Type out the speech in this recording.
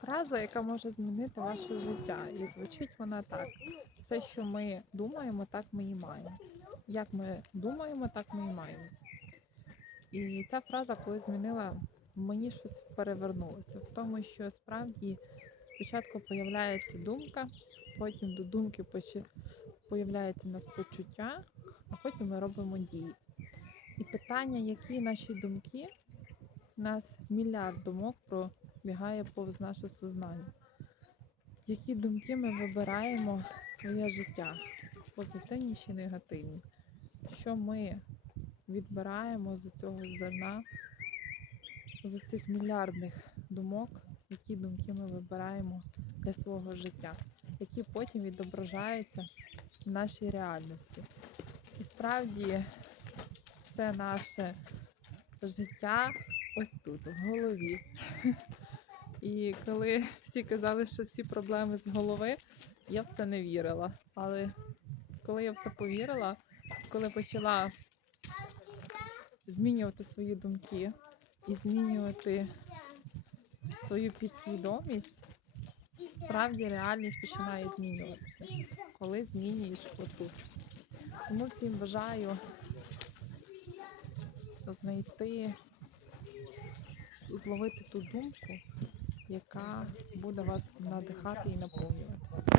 Фраза, яка може змінити ваше життя. І звучить вона так: все, що ми думаємо, так ми і маємо. Як ми думаємо, так ми і маємо. І ця фраза, коли змінила, мені щось перевернулося. В тому, що справді спочатку появляється думка, потім до думки появляється нас почуття, а потім ми робимо дії. І питання, які наші думки, у нас мільярд думок пробігає повз наше сознання. Які думки ми вибираємо в своє життя, позитивні чи негативні? Що ми відбираємо з цього зерна, з цих мільярдних думок, які думки ми вибираємо для свого життя, які потім відображаються в нашій реальності. І справді все наше життя ось тут, в голові. І коли всі казали, що всі проблеми з голови, я в це не вірила. Але коли я в це повірила, коли почала змінювати свої думки і змінювати свою підсвідомість, справді реальність починає змінюватися, коли змінюєш отут. Тому всім бажаю знайти, зловити ту думку, яка буде вас надихати і наповнювати.